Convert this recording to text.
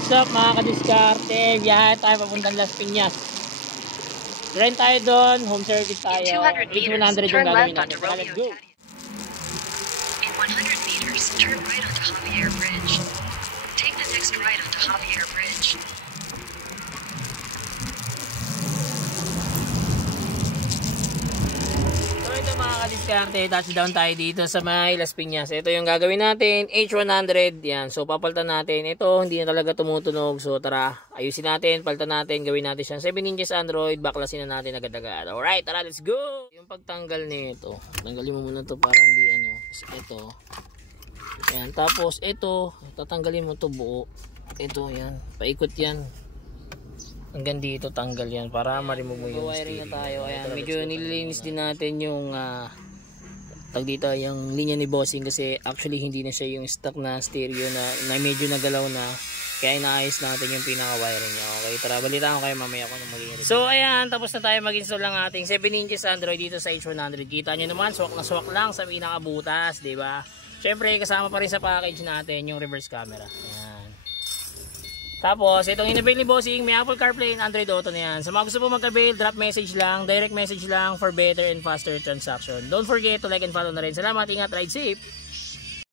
what's up mga kadiskarte? Biyahe tayo papuntang Las Piñas. Rent tayo doon, home service tayo. 200 meters, 100 turn yung gagawin left onto natin. Let's go! In 100 meters, turn right onto Javier Bridge. Take the next right onto Javier Bridge. So ito mga kadiskarte, touchdown tayo dito sa may Las Piñas. Ito yung gagawin natin, H100. Yan, so papalitan natin. Ito hindi na talaga tumutunog. So tara, ayusin natin, palitan natin, gawin natin siyang 7 inches Android, baklasin na natin agad-agad. Alright, tara, let's go! Yung pagtanggal nito, tanggalin mo muna to para hindi ano. Ito. Yan, tapos ito, tatanggalin mo to buo. Ito, yan, paikot yan. Hanggang dito tanggal yan para ma-remove mo yung wiring na tayo. Ayan, medyo nililinis din natin yung tag dito yung linya ni bossing kasi actually hindi na siya yung stock na stereo na medyo nagalaw na, kaya inaayos natin yung pinaka wiring niya. Okay, tara, balitaan ko kayo mamaya kung anong magiging. So ayan, tapos na tayo mag-install ng ating 7 inches Android dito sa H100. Kita nyo naman, swak na swak lang sa pinaka butas, diba? Syempre kasama pa rin sa package natin yung reverse camera. Ayan. Tapos, itong in-avail ni bossing, may Apple CarPlay and Android Auto na yan. Sa mga gusto po mag-avail, drop message lang, direct message lang for better and faster transaction. Don't forget to like and follow na rin. Salamat, ingat, ride safe!